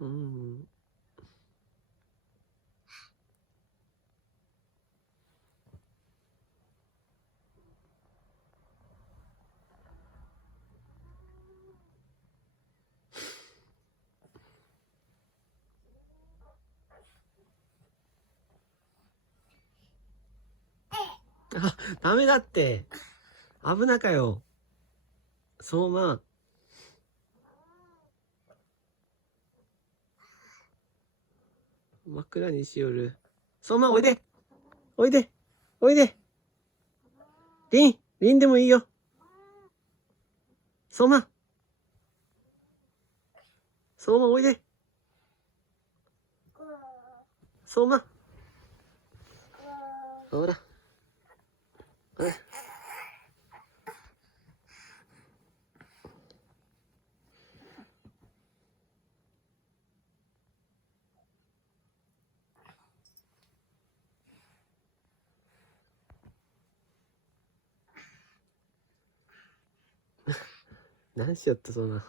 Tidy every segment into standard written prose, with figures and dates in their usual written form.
うん。あ、ダメだって。危なかよ。相馬。真っ暗にしよる。相馬、おいで。おいで。おいで。リンでもいいよ。相馬。相馬、おいで。相馬。ほら。何しよったそんな。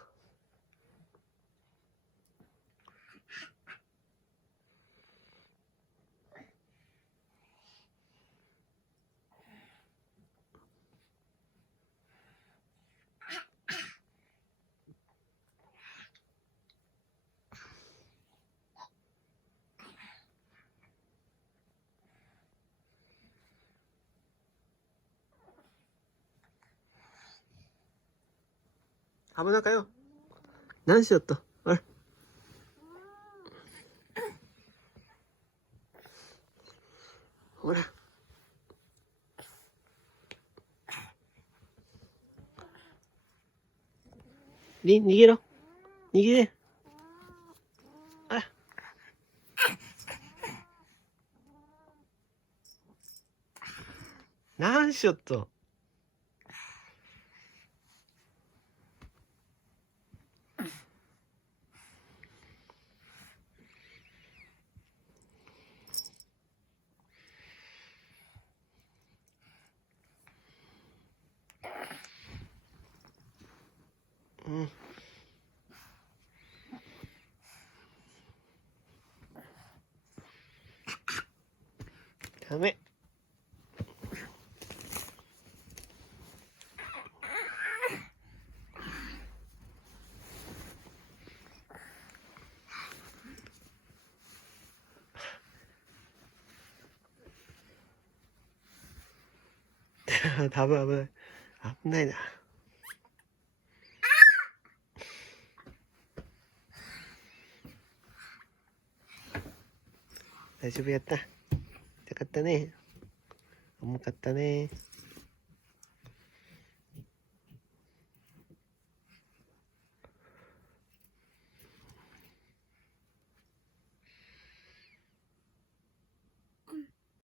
危なかよ。何しよった。あれ。ほら。リン、逃げろ。逃げれ。あら。何しよっと。うん。ダメ。多分危ない。危ないな。大丈夫やった。痛かったね。重かったね。